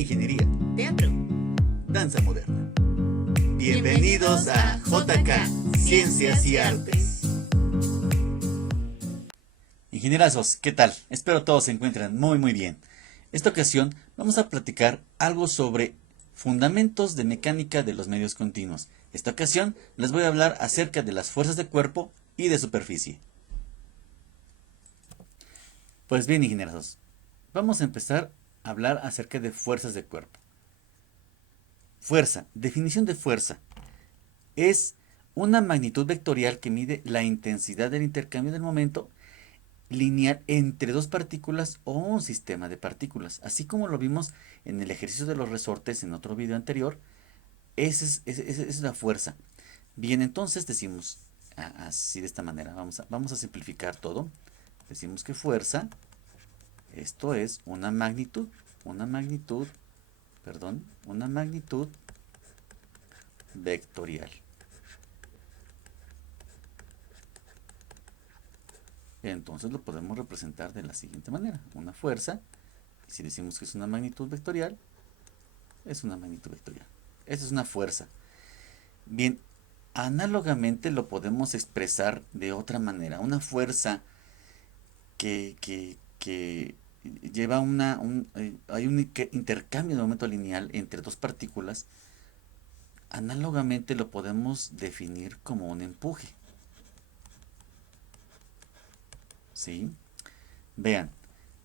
ingeniería, teatro. danza moderna. Bienvenidos a JK, Ciencias y Artes. Ingenierazos, ¿qué tal? Espero todos se encuentren muy bien. Esta ocasión vamos a platicar algo sobre fundamentos de mecánica de los medios continuos. Esta ocasión les voy a hablar acerca de las fuerzas de cuerpo y de superficie. Pues bien, ingenierazos, vamos a empezar a hablar acerca de fuerzas de cuerpo. Fuerza, definición de fuerza. Es una magnitud vectorial que mide la intensidad del intercambio del momento lineal entre dos partículas o un sistema de partículas. Así como lo vimos en el ejercicio de los resortes en otro video anterior, esa es la fuerza. Bien, entonces decimos así de esta manera. Vamos a simplificar todo. Decimos que fuerza, esto es una magnitud vectorial. Entonces lo podemos representar de la siguiente manera. Una fuerza, si decimos que es una magnitud vectorial, es una magnitud vectorial. Esa es una fuerza. Bien, análogamente lo podemos expresar de otra manera. Una fuerza que lleva hay un intercambio de momento lineal entre dos partículas. Análogamente lo podemos definir como un empuje. ¿Sí? Vean,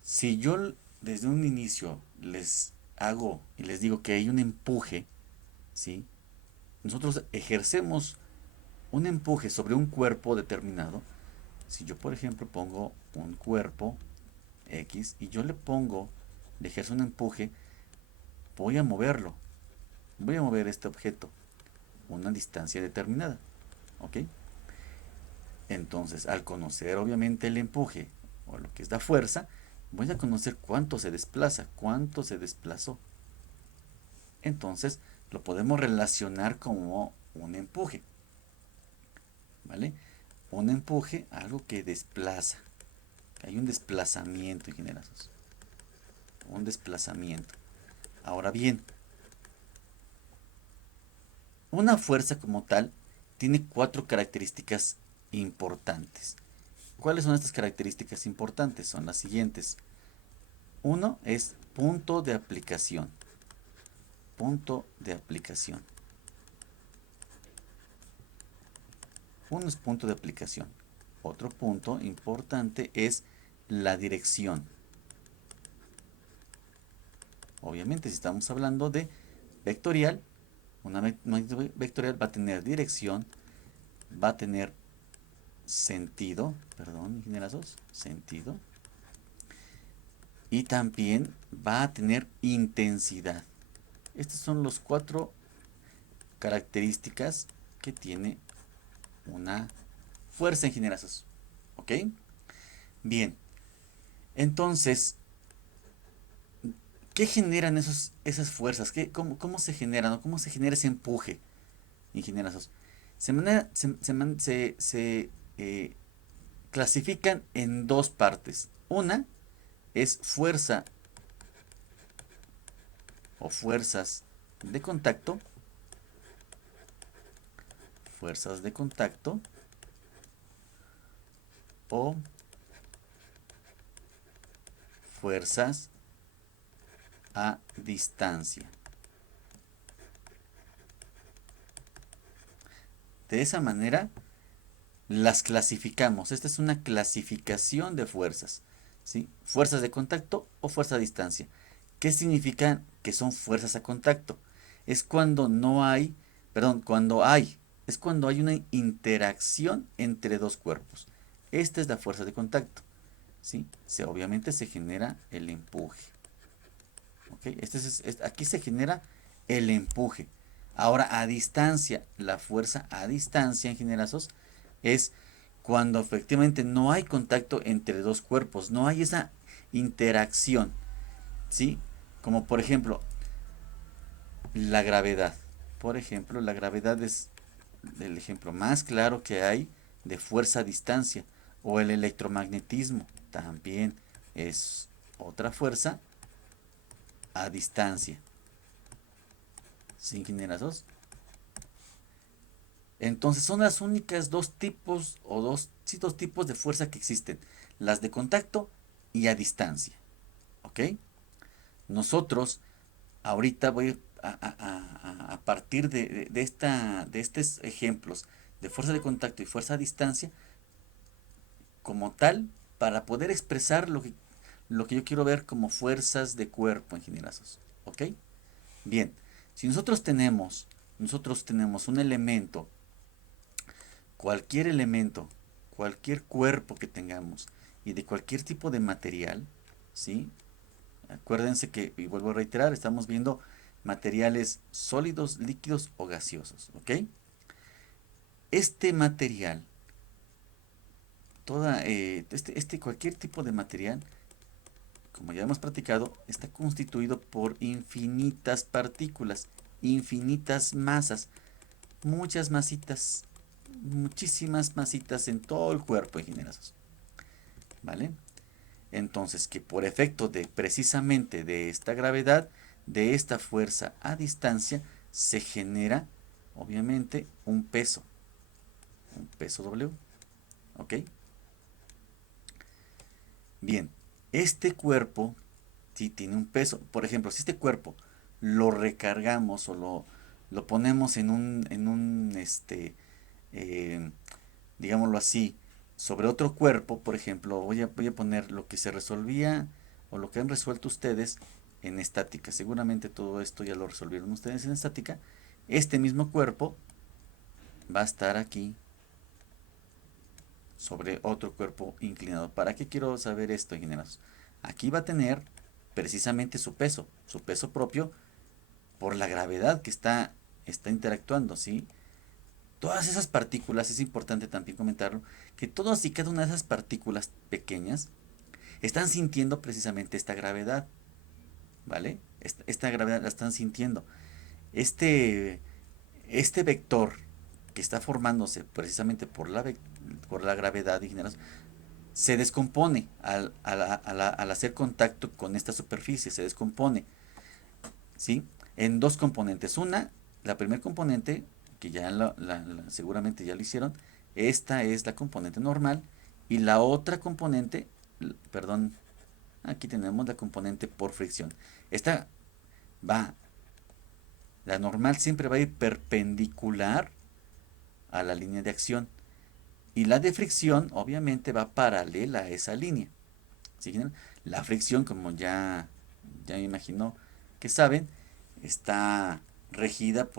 si yo desde un inicio les hago y les digo que hay un empuje, ¿sí? Nosotros ejercemos un empuje sobre un cuerpo determinado. Si yo, por ejemplo, pongo un cuerpo X y yo le ejerzo un empuje, voy a moverlo. Voy a mover este objeto a una distancia determinada. ¿Ok? Entonces, al conocer obviamente el empuje o lo que es la fuerza, voy a conocer cuánto se desplaza, cuánto se desplazó. Entonces, lo podemos relacionar como un empuje. ¿Vale? Un empuje, algo que desplaza. Hay un desplazamiento, ingenierazos. Un desplazamiento. Ahora bien, una fuerza como tal tiene 4 características importantes. ¿Cuáles son estas características importantes? Son las siguientes. Uno es punto de aplicación. Punto de aplicación. Uno es punto de aplicación. Otro punto importante es la dirección. Obviamente, si estamos hablando de vectorial, una magnitud vectorial va a tener dirección, va a tener sentido, sentido, y también va a tener intensidad. Estas son las 4 características que tiene una fuerza, ingenierazos. ¿Ok? Bien. Entonces, ¿qué generan esas fuerzas? ¿Cómo se generan? ¿O cómo se genera ese empuje, ingenierazos? Se clasifican en 2 partes. Una es fuerza o fuerzas de contacto. Fuerzas de contacto o fuerzas a distancia. De esa manera las clasificamos. Esta es una clasificación de fuerzas, ¿sí? Fuerzas de contacto o fuerza a distancia. ¿Qué significan que son fuerzas a contacto? Es cuando no hay, perdón, es cuando hay una interacción entre dos cuerpos. Esta es la fuerza de contacto, ¿sí? Obviamente se genera el empuje. ¿Ok? Aquí se genera el empuje. Ahora, a distancia, la fuerza a distancia, ingenierazos, es cuando efectivamente no hay contacto entre dos cuerpos, no hay esa interacción, ¿sí? Como por ejemplo, la gravedad. Por ejemplo, la gravedad es el ejemplo más claro que hay de fuerza a distancia. O el electromagnetismo también es otra fuerza a distancia. ¿Sí, ingenierazos? Entonces son las únicas dos tipos o dos tipos de fuerza que existen. Las de contacto y a distancia. ¿Ok? Nosotros ahorita voy a partir de estos ejemplos de fuerza de contacto y fuerza a distancia como tal para poder expresar lo que yo quiero ver como fuerzas de cuerpo, ingenierazos. ¿Ok? Bien, si nosotros tenemos un elemento, cualquier elemento, cualquier cuerpo que tengamos y de cualquier tipo de material, ¿sí? Acuérdense que, y vuelvo a reiterar, estamos viendo materiales sólidos, líquidos o gaseosos, ¿ok? Este material, cualquier tipo de material, como ya hemos platicado, está constituido por infinitas partículas, infinitas masas, muchas masitas, muchísimas masitas en todo el cuerpo, ingenieros, ¿vale? Entonces, que por efecto de precisamente de esta gravedad, de esta fuerza a distancia, se genera, obviamente, un peso W, ¿ok? Bien, este cuerpo, si tiene un peso, por ejemplo, si este cuerpo lo recargamos o lo ponemos eh, digámoslo así, sobre otro cuerpo, por ejemplo, voy a poner lo que se resolvía o lo que han resuelto ustedes en estática. Seguramente todo esto ya lo resolvieron ustedes en estática. Este mismo cuerpo va a estar aquí sobre otro cuerpo inclinado. ¿Para qué quiero saber esto, ingenieros? Aquí va a tener precisamente su peso propio por la gravedad que está interactuando, ¿sí? Todas esas partículas, es importante también comentarlo, que todas y cada una de esas partículas pequeñas están sintiendo precisamente esta gravedad, ¿vale? Esta gravedad la están sintiendo. Este, este vector que está formándose precisamente por la gravedad, ingenieros, se descompone al hacer contacto con esta superficie, se descompone, ¿sí? En dos componentes. La primera componente, que ya seguramente ya lo hicieron, esta es la componente normal, y la otra componente, perdón, aquí tenemos la componente por fricción. Esta va, la normal siempre va a ir perpendicular a la línea de acción, y la de fricción obviamente va paralela a esa línea. ¿Sí? La fricción, como ya me imagino que saben, está regida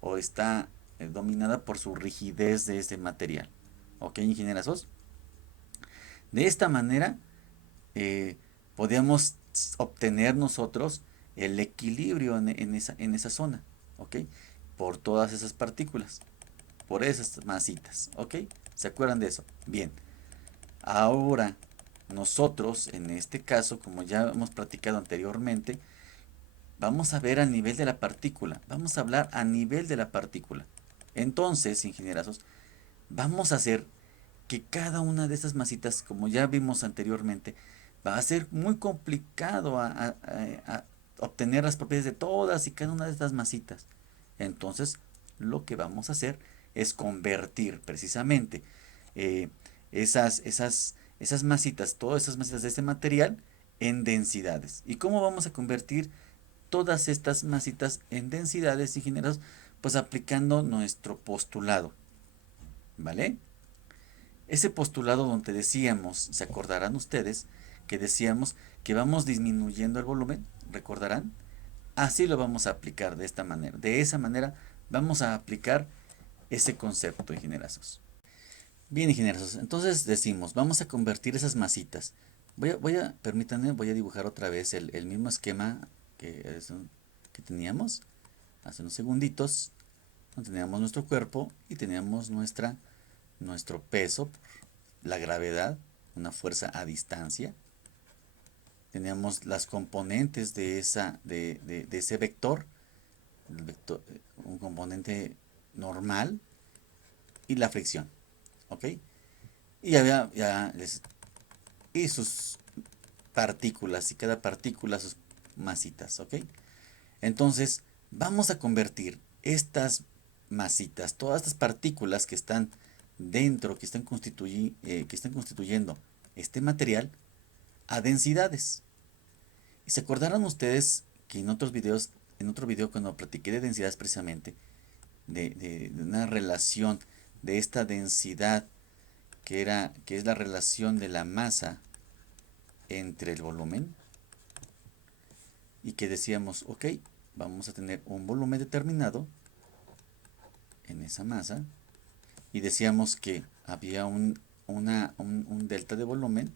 o está dominada por su rigidez de este material. ¿Ok, ingenieros? De esta manera, eh, podemos obtener nosotros el equilibrio en esa zona, ¿ok? Por todas esas partículas, por esas masitas, ¿ok? ¿Se acuerdan de eso? Bien. Ahora, nosotros, en este caso, como ya hemos platicado anteriormente, vamos a ver a nivel de la partícula. Vamos a hablar a nivel de la partícula. Entonces, ingenierazos, vamos a hacer que cada una de estas masitas, como ya vimos anteriormente, va a ser muy complicado a obtener las propiedades de todas y cada una de estas masitas. Entonces, lo que vamos a hacer es convertir precisamente eh, esas masitas, todas esas masitas de este material en densidades. ¿Y cómo vamos a convertir todas estas masitas en densidades, ingenieros? Pues aplicando nuestro postulado, ¿vale? Ese postulado donde decíamos, se acordarán ustedes, que decíamos que vamos disminuyendo el volumen, ¿recordarán? Así lo vamos a aplicar de esta manera. De esa manera vamos a aplicar ese concepto, ingenierazos. Bien, ingenieros, entonces decimos, vamos a convertir esas masitas. Permítanme, voy a dibujar otra vez el mismo esquema que teníamos hace unos segunditos. Teníamos nuestro cuerpo y teníamos nuestro peso, la gravedad, una fuerza a distancia. Teníamos las componentes de ese vector, un componente normal y la fricción. ¿Ok? Y y sus partículas, y cada partícula masitas, ¿ok? Entonces, vamos a convertir estas masitas, todas estas partículas que están dentro, que están constituyendo este material, a densidades. Y se acordaron ustedes que en otro video cuando platiqué de densidades precisamente, de una relación de esta densidad que es la relación de la masa entre el volumen, y que decíamos, ok, vamos a tener un volumen determinado en esa masa, y decíamos que había un delta de volumen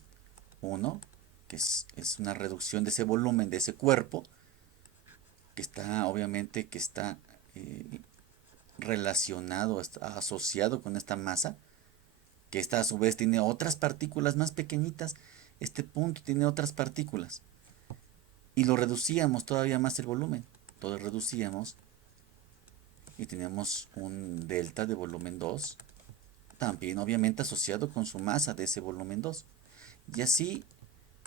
1, que es una reducción de ese volumen, de ese cuerpo, que está obviamente eh, relacionado, está asociado con esta masa, que esta a su vez tiene otras partículas más pequeñitas. Este punto tiene otras partículas. Y lo reducíamos todavía más el volumen. Lo reducíamos y teníamos un delta de volumen 2, también obviamente asociado con su masa de ese volumen 2. Y así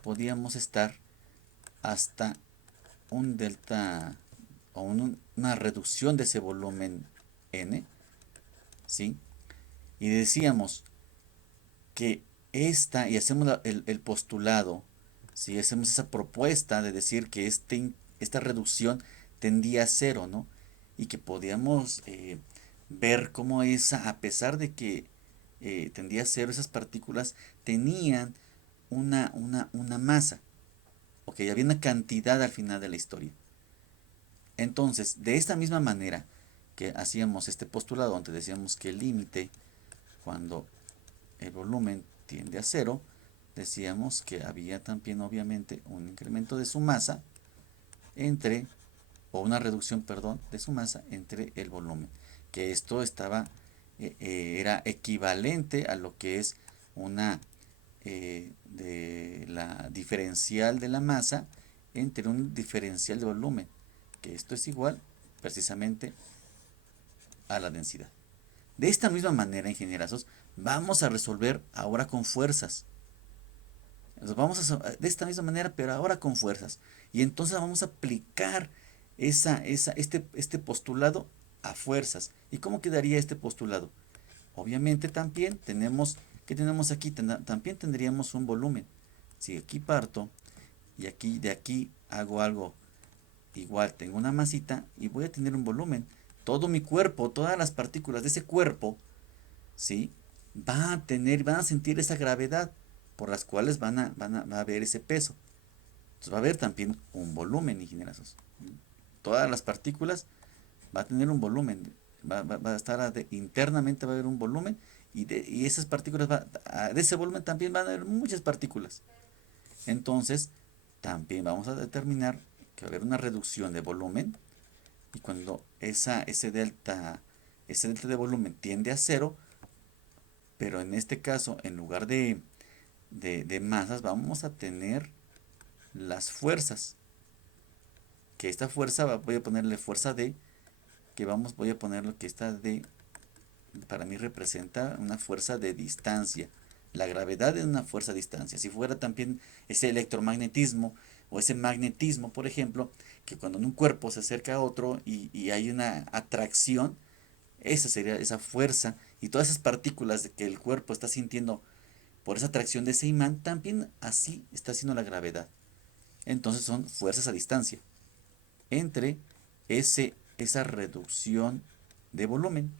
podíamos estar hasta un delta o una reducción de ese volumen n, ¿sí? Y decíamos que y hacemos el postulado, si hacemos esa propuesta de decir que esta reducción tendía a cero, ¿no? Y que podíamos ver cómo a pesar de que tendía a cero, esas partículas tenían una masa, ok, había una cantidad al final de la historia. Entonces, de esta misma manera que hacíamos este postulado, donde decíamos que el límite, cuando el volumen tiende a cero, decíamos que había también obviamente un incremento de su masa o una reducción, perdón, de su masa entre el volumen, que esto era equivalente a lo que es de la diferencial de la masa entre un diferencial de volumen, que esto es igual precisamente a la densidad. De esta misma manera, ingenierazos, vamos a resolver ahora con fuerzas. De esta misma manera, pero ahora con fuerzas. Y entonces vamos a aplicar este postulado a fuerzas. ¿Y cómo quedaría este postulado? Obviamente también ¿qué tenemos aquí? También tendríamos un volumen. Si aquí parto y de aquí hago algo igual, tengo una masita y voy a tener un volumen. Todo mi cuerpo, todas las partículas de ese cuerpo, ¿sí? Van a sentir esa gravedad por las cuales va a haber ese peso. Entonces va a haber también un volumen, ingenierazos. Todas las partículas va a tener un volumen, va a estar internamente va a haber un volumen, y esas partículas, de ese volumen también van a haber muchas partículas. Entonces, también vamos a determinar que va a haber una reducción de volumen, y cuando ese delta de volumen tiende a cero, pero en este caso, en lugar de masas, vamos a tener las fuerzas. Que esta fuerza, voy a ponerle fuerza D, voy a poner lo que esta D, para mí representa una fuerza de distancia. La gravedad es una fuerza de distancia. Si fuera también ese electromagnetismo o ese magnetismo, por ejemplo, que cuando un cuerpo se acerca a otro y hay una atracción, esa sería esa fuerza, y todas esas partículas que el cuerpo está sintiendo por esa atracción de ese imán, también así está haciendo la gravedad. Entonces son fuerzas a distancia entre esa reducción de volumen.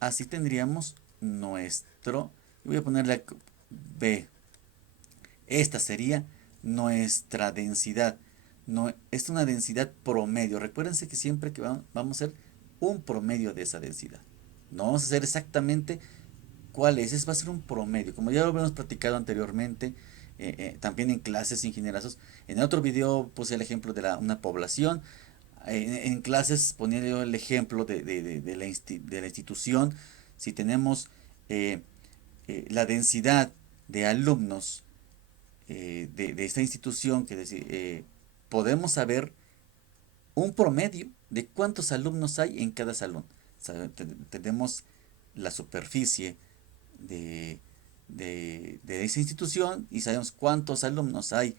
Así tendríamos voy a ponerle B. Esta sería nuestra densidad. No, es una densidad promedio. Recuérdense que siempre que vamos a hacer un promedio de esa densidad. No vamos a hacer exactamente cuál es, va a ser un promedio. Como ya lo habíamos platicado anteriormente, también en clases ingenierazos. En otro video puse el ejemplo de una población. En clases ponía yo el ejemplo de la institución. Si tenemos la densidad de alumnos de esta institución, que decir, podemos saber un promedio de cuántos alumnos hay en cada salón. O sea, tenemos la superficie de esa institución y sabemos cuántos alumnos hay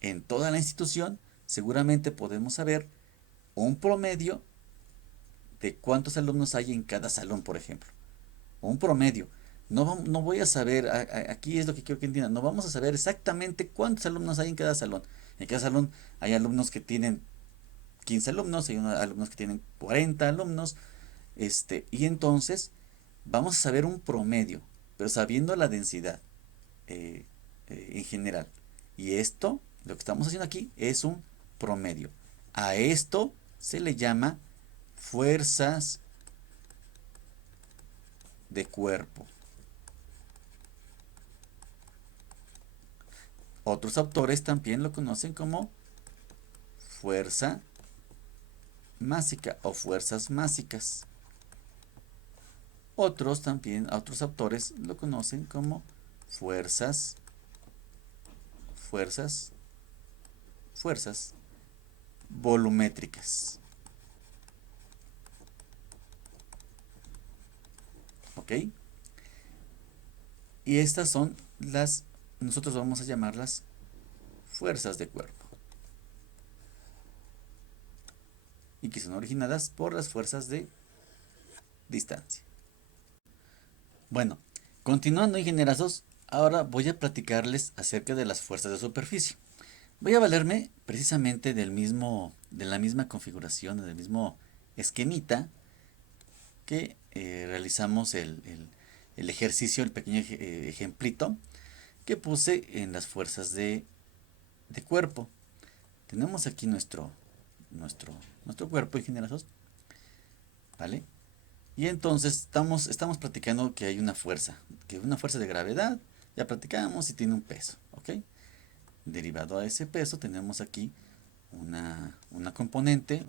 en toda la institución, seguramente podemos saber un promedio de cuántos alumnos hay en cada salón, por ejemplo. O un promedio. No voy a saber, aquí es lo que quiero que entiendan, no vamos a saber exactamente cuántos alumnos hay en cada salón. En cada salón hay alumnos que tienen 15 alumnos, hay alumnos que tienen 40 alumnos, y entonces vamos a saber un promedio, pero sabiendo la densidad en general. Y esto, lo que estamos haciendo aquí, es un promedio. A esto se le llama fuerzas de cuerpo. Otros autores también lo conocen como fuerza másica o fuerzas másicas. Otros autores lo conocen como fuerzas, fuerzas, fuerzas volumétricas. ¿Ok? Y estas son nosotros vamos a llamarlas fuerzas de cuerpo. Y que son originadas por las fuerzas de distancia. Bueno, continuando, ingenierazos, ahora voy a platicarles acerca de las fuerzas de superficie. Voy a valerme precisamente de la misma configuración, del mismo esquemita que realizamos el ejercicio, el pequeño ejemplito que puse en las fuerzas de cuerpo. Tenemos aquí nuestro cuerpo, ingenierazos, ¿vale? Y entonces estamos platicando que hay una fuerza de gravedad, ya platicamos y tiene un peso, ¿ok? Derivado a ese peso tenemos aquí una componente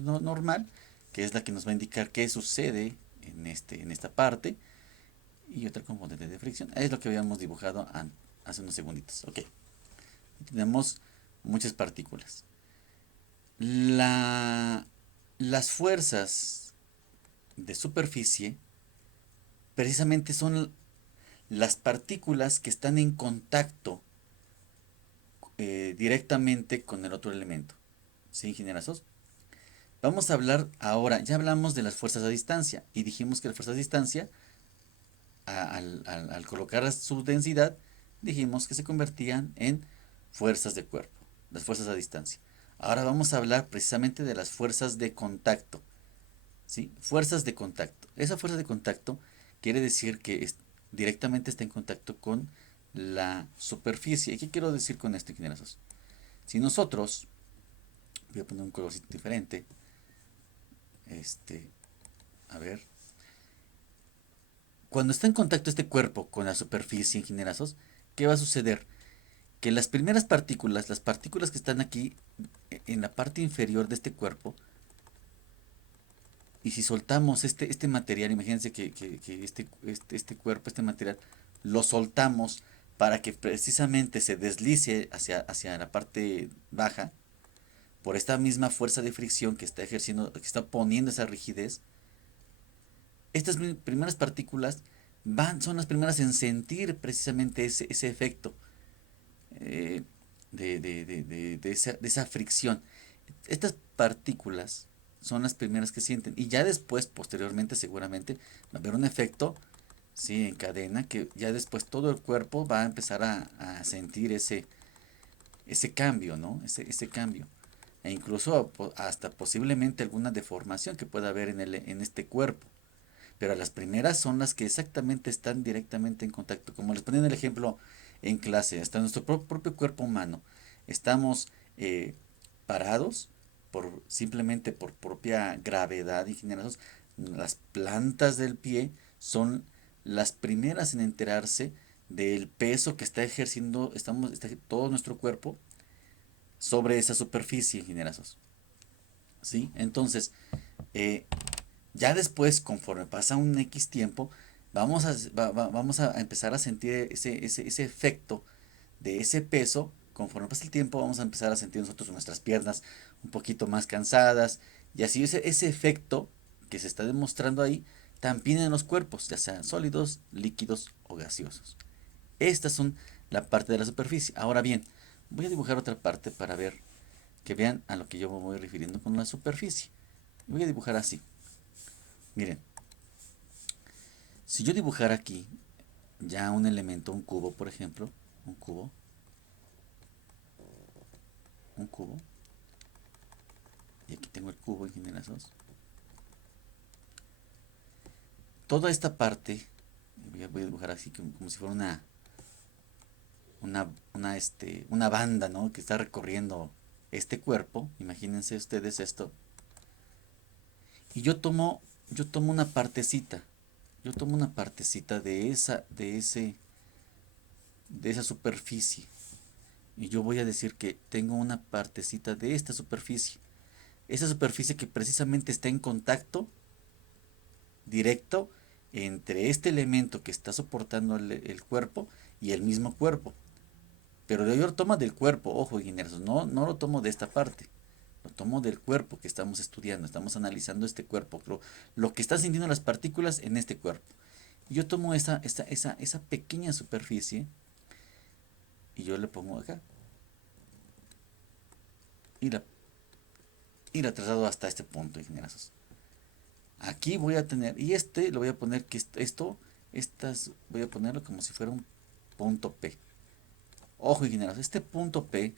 normal, que es la que nos va a indicar qué sucede en esta parte, y otra componente de fricción, es lo que habíamos dibujado hace unos segunditos, ok. Tenemos muchas partículas. Las fuerzas de superficie precisamente son las partículas que están en contacto directamente con el otro elemento. ¿Sí, ingenierazos? Vamos a hablar ahora, ya hablamos de las fuerzas a distancia y dijimos que las fuerzas a distancia, al colocar su densidad, dijimos que se convertían en fuerzas de cuerpo, las fuerzas a distancia. Ahora vamos a hablar precisamente de las fuerzas de contacto. ¿Sí? Fuerzas de contacto. Esa fuerza de contacto quiere decir que directamente está en contacto con la superficie. ¿Y qué quiero decir con esto, ingenieros? Si nosotros, voy a poner un colorcito diferente, a ver, cuando está en contacto este cuerpo con la superficie, ingenierazos, ¿qué va a suceder? Que las primeras partículas, las partículas que están aquí en la parte inferior de este cuerpo, y si soltamos este material, imagínense que este cuerpo, este material, lo soltamos para que precisamente se deslice hacia la parte baja, por esta misma fuerza de fricción que está ejerciendo, que está poniendo esa rigidez, estas primeras partículas son las primeras en sentir precisamente ese efecto de esa fricción. Estas partículas son las primeras que sienten, y ya después, posteriormente, seguramente va a haber un efecto, ¿sí?, en cadena, que ya después todo el cuerpo va a empezar a sentir ese cambio, ¿no? Ese cambio. E incluso hasta posiblemente alguna deformación que pueda haber en este cuerpo. Pero las primeras son las que exactamente están directamente en contacto. Como les ponía en el ejemplo en clase, hasta nuestro propio cuerpo humano. Estamos parados simplemente por propia gravedad, ingenieros. Las plantas del pie son las primeras en enterarse del peso que está ejerciendo todo nuestro cuerpo sobre esa superficie, ingenieros. ¿Sí? Entonces, ya después, conforme pasa un X tiempo, vamos a empezar a sentir ese efecto de ese peso. Conforme pasa el tiempo, vamos a empezar a sentir nosotros nuestras piernas un poquito más cansadas. Y así ese efecto que se está demostrando ahí, también en los cuerpos, ya sean sólidos, líquidos o gaseosos. Estas son la parte de la superficie. Ahora bien, voy a dibujar otra parte para ver que vean a lo que yo me voy refiriendo con la superficie. Voy a dibujar así. Miren, si yo dibujara aquí ya un elemento, un cubo, por ejemplo, un cubo, un cubo, y aquí tengo el cubo, ingenierazos. Toda esta parte, voy a dibujar así como si fuera una banda, ¿no? Que está recorriendo este cuerpo. Imagínense ustedes esto. Y yo tomo una partecita. Yo tomo una partecita de esa superficie. Y yo voy a decir que tengo una partecita de esta superficie. Esa superficie que precisamente está en contacto directo entre este elemento que está soportando el cuerpo y el mismo cuerpo. Pero yo lo tomo del cuerpo, ojo, ingenieros, no lo tomo de esta parte. Lo tomo del cuerpo que estamos estudiando, estamos analizando este cuerpo, lo que están sintiendo las partículas en este cuerpo. Y yo tomo esa pequeña superficie y yo le pongo acá. Y la traslado hasta este punto, ingenieros. Aquí voy a tener, y lo voy a poner que voy a ponerlo como si fuera un punto P. Ojo, ingenieros, este punto P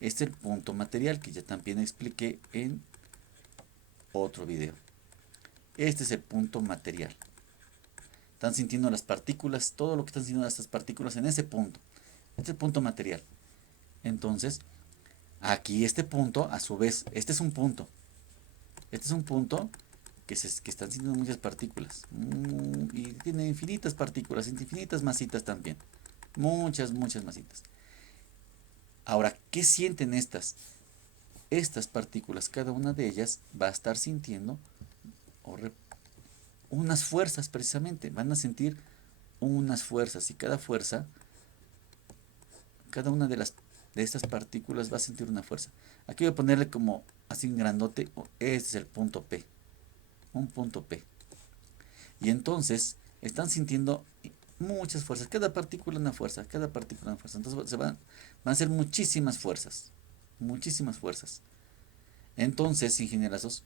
es el punto material que ya también expliqué en otro video. Este es el punto material. Están sintiendo las partículas, todo lo que están sintiendo estas partículas en ese punto. Este es el punto material. Entonces, aquí este punto, a su vez, este es un punto. Este es un punto que están sintiendo muchas partículas. Y tiene infinitas partículas, infinitas masitas también. Muchas masitas. Ahora, ¿qué sienten estas? Estas partículas, cada una de ellas va a estar sintiendo unas fuerzas precisamente. Van a sentir unas fuerzas y cada una de estas partículas va a sentir una fuerza. Aquí voy a ponerle como así en grandote, este es el punto P. Un punto P. Y entonces están sintiendo muchas fuerzas. Cada partícula una fuerza. Cada partícula una fuerza. Entonces van a ser muchísimas fuerzas. Muchísimas fuerzas. Entonces, ingenierazos,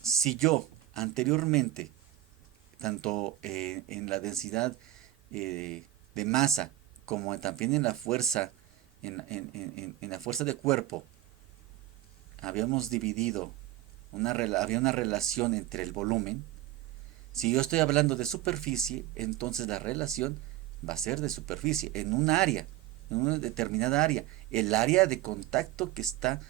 si yo anteriormente, tanto en la densidad de masa como también en la fuerza, en la fuerza de cuerpo, habíamos dividido, había una relación entre el volumen. Si yo estoy hablando de superficie, entonces la relación va a ser de superficie, en una determinada área, el área de contacto que están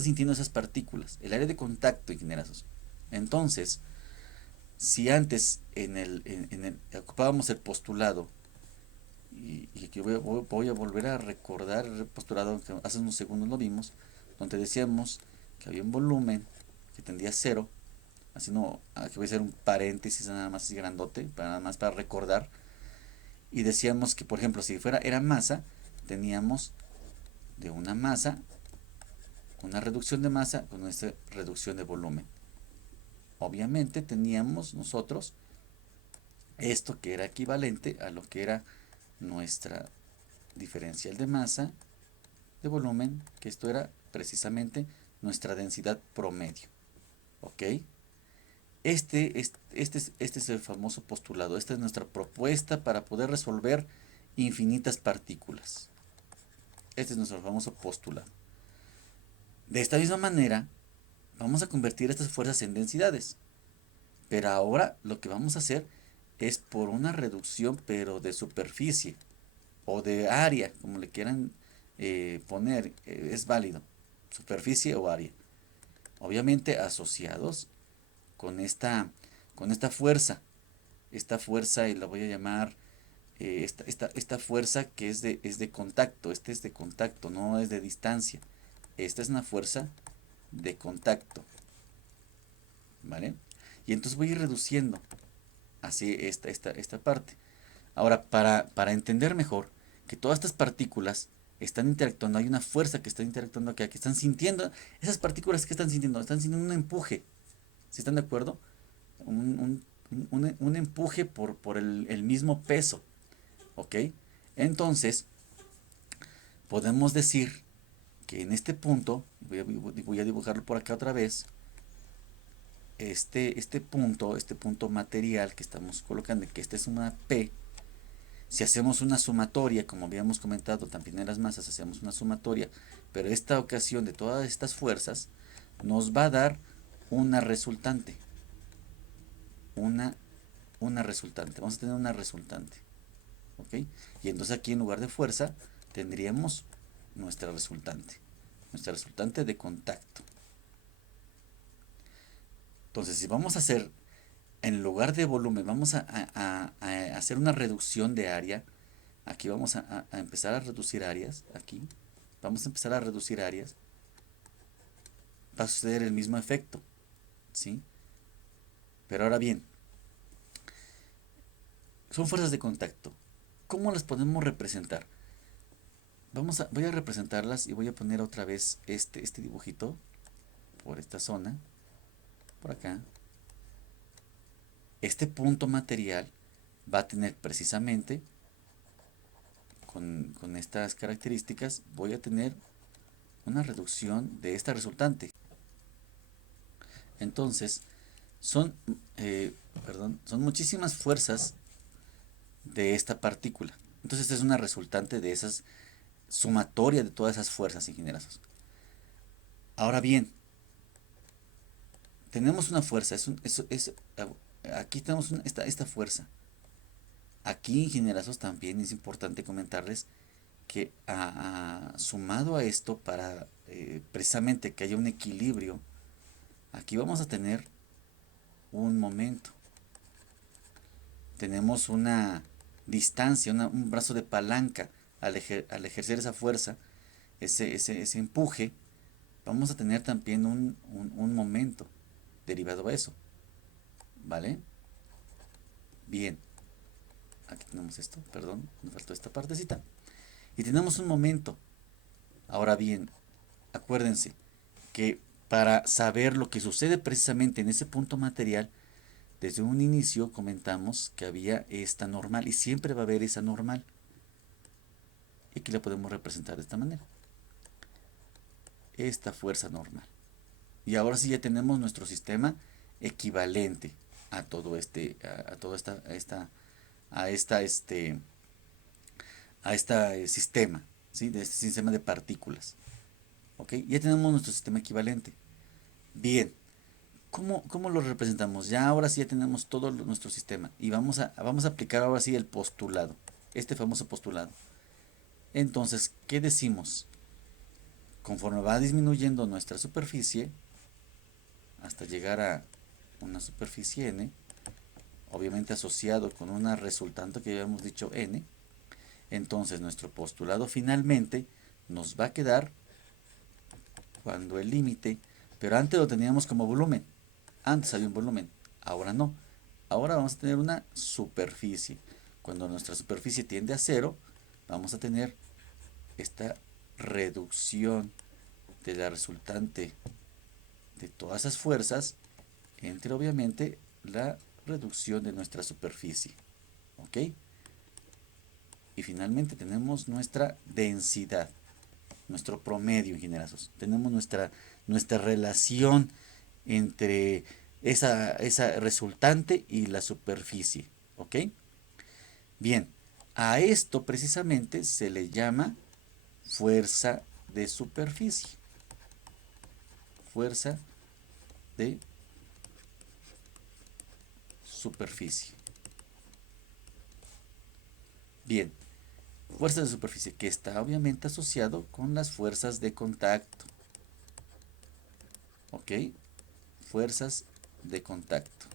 sintiendo esas partículas, el área de contacto, ingenierazos. Entonces, si antes ocupábamos el postulado, y que voy a volver a recordar el postulado que hace unos segundos lo vimos, donde decíamos que había un volumen que tendía a cero. Así no, aquí voy a hacer un paréntesis nada más así grandote, nada más para recordar. Y decíamos que, por ejemplo, si era masa, teníamos de una masa, una reducción de masa con esta reducción de volumen. Obviamente teníamos nosotros esto que era equivalente a lo que era nuestra diferencial de masa, de volumen, que esto era precisamente nuestra densidad promedio. ¿Ok? Este es el famoso postulado. Esta es nuestra propuesta para poder resolver infinitas partículas. Este es nuestro famoso postulado. De esta misma manera, vamos a convertir estas fuerzas en densidades. Pero ahora lo que vamos a hacer es por una reducción, pero de superficie o de área, como le quieran poner, es válido. Superficie o área. Obviamente asociados con esta fuerza. Esta fuerza, y la voy a llamar esta fuerza que es de contacto. Este es de contacto, no es de distancia. Esta es una fuerza de contacto. ¿Vale? Y entonces voy a ir reduciendo así esta parte. Ahora, para entender mejor que todas estas partículas están interactuando, hay una fuerza que está interactuando acá, que están sintiendo, esas partículas que están sintiendo un empuje. ¿Sí están de acuerdo? Un empuje por el mismo peso. ¿Ok? Entonces, podemos decir que en este punto, voy a dibujarlo por acá otra vez, este punto material que estamos colocando, que esta es una P, si hacemos una sumatoria, como habíamos comentado también en las masas, hacemos una sumatoria, pero esta ocasión de todas estas fuerzas nos va a dar una resultante, una, una resultante, vamos a tener una resultante, ¿ok? Y entonces aquí en lugar de fuerza tendríamos nuestra resultante de contacto. Entonces, si vamos a hacer, en lugar de volumen, vamos a hacer una reducción de área. Aquí vamos a empezar a reducir áreas. Aquí vamos a empezar a reducir áreas. Va a suceder el mismo efecto, ¿sí? Pero ahora bien, son fuerzas de contacto. ¿Cómo las podemos representar? Voy a representarlas y voy a poner otra vez este dibujito por esta zona, por acá. Este punto material va a tener precisamente, con estas características, voy a tener una reducción de esta resultante. Entonces, son, son muchísimas fuerzas de esta partícula. Entonces, esta es una resultante de esas sumatoria de todas esas fuerzas ingenieras. Ahora bien, tenemos una fuerza, aquí tenemos esta fuerza. Aquí, ingenierazos, también es importante comentarles que sumado a esto, para precisamente que haya un equilibrio, aquí vamos a tener un momento. Tenemos una distancia, un brazo de palanca al ejercer esa fuerza, ese empuje, vamos a tener también un momento derivado a eso. ¿Vale? Bien. Aquí tenemos esto, perdón, me faltó esta partecita. Y tenemos un momento. Ahora bien, acuérdense que para saber lo que sucede precisamente en ese punto material, desde un inicio comentamos que había esta normal y siempre va a haber esa normal. Y aquí la podemos representar de esta manera. Esta fuerza normal. Y ahora sí ya tenemos nuestro sistema equivalente a todo este sistema, ¿sí? De este sistema de partículas. ¿Ok? Ya tenemos nuestro sistema equivalente. Bien, ¿cómo lo representamos? Ya ahora sí ya tenemos todo nuestro sistema y vamos a aplicar ahora sí el postulado, este famoso postulado. Entonces, ¿qué decimos? Conforme va disminuyendo nuestra superficie, hasta llegar a una superficie n, obviamente asociado con una resultante que ya habíamos dicho n, entonces nuestro postulado finalmente nos va a quedar cuando el límite, pero antes lo teníamos como volumen, antes había un volumen, ahora no, ahora vamos a tener una superficie. Cuando nuestra superficie tiende a cero, vamos a tener esta reducción de la resultante de todas esas fuerzas entre obviamente la reducción de nuestra superficie. ¿Ok? Y finalmente tenemos nuestra densidad, nuestro promedio, ingenierazos. Tenemos nuestra relación entre esa resultante y la superficie. ¿Ok? Bien, a esto precisamente se le llama fuerza de superficie. Fuerza de superficie. Bien, fuerza de superficie que está obviamente asociado con las fuerzas de contacto. ¿Ok? Fuerzas de contacto.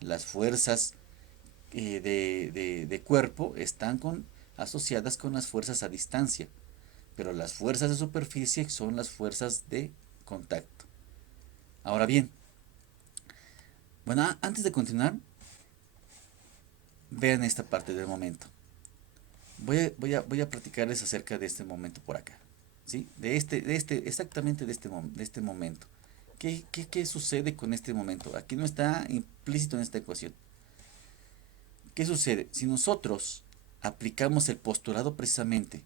Las fuerzas de cuerpo están asociadas con las fuerzas a distancia, pero las fuerzas de superficie son las fuerzas de contacto. Ahora bien, bueno, antes de continuar, vean esta parte del momento. Voy a platicarles acerca de este momento por acá, ¿sí? Exactamente de este momento. ¿Qué sucede con este momento? Aquí no está implícito en esta ecuación. ¿Qué sucede? Si nosotros aplicamos el postulado precisamente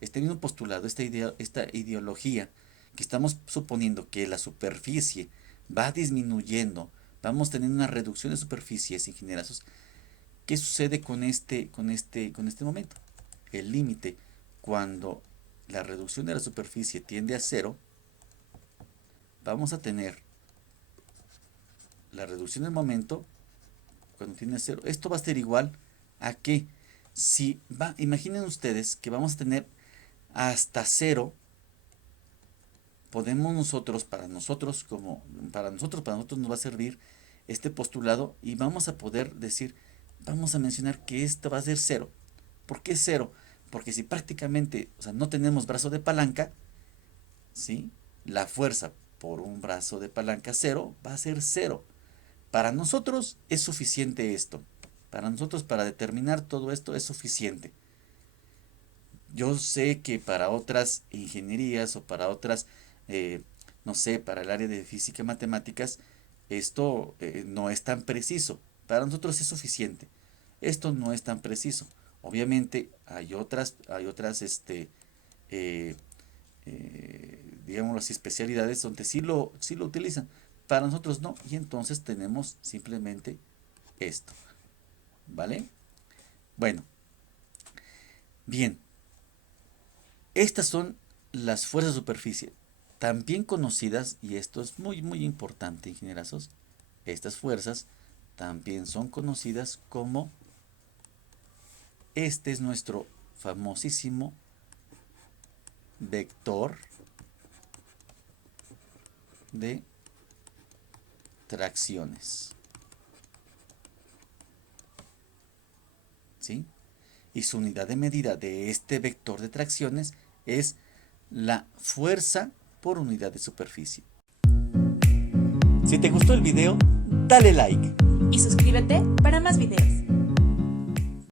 este mismo postulado, esta ideología, que estamos suponiendo que la superficie va disminuyendo, vamos teniendo una reducción de superficies, ingenierazos. ¿Qué sucede con este momento? El límite, cuando la reducción de la superficie tiende a cero, vamos a tener la reducción del momento cuando tiende a cero. Esto va a ser igual a que imaginen ustedes que vamos a tener hasta cero, podemos nosotros, para nosotros nos va a servir este postulado y vamos a poder decir, vamos a mencionar que esto va a ser cero. ¿Por qué cero? Porque si prácticamente, no tenemos brazo de palanca, ¿sí? La fuerza por un brazo de palanca cero va a ser cero. Para nosotros es suficiente esto. Para nosotros, para determinar todo esto, es suficiente. Yo sé que para otras ingenierías o para otras, no sé, para el área de física y matemáticas, esto no es tan preciso. Para nosotros es suficiente. Esto no es tan preciso. Obviamente hay otras digámoslo así, especialidades donde sí lo utilizan. Para nosotros no. Y entonces tenemos simplemente esto. ¿Vale? Bueno. Bien. Estas son las fuerzas de superficie. También conocidas, y esto es muy muy importante, ingenierazos, estas fuerzas también son conocidas como, este es nuestro famosísimo vector de tracciones. ¿Sí? Y su unidad de medida de este vector de tracciones es la fuerza por unidad de superficie. Si te gustó el video, dale like. Y suscríbete para más videos.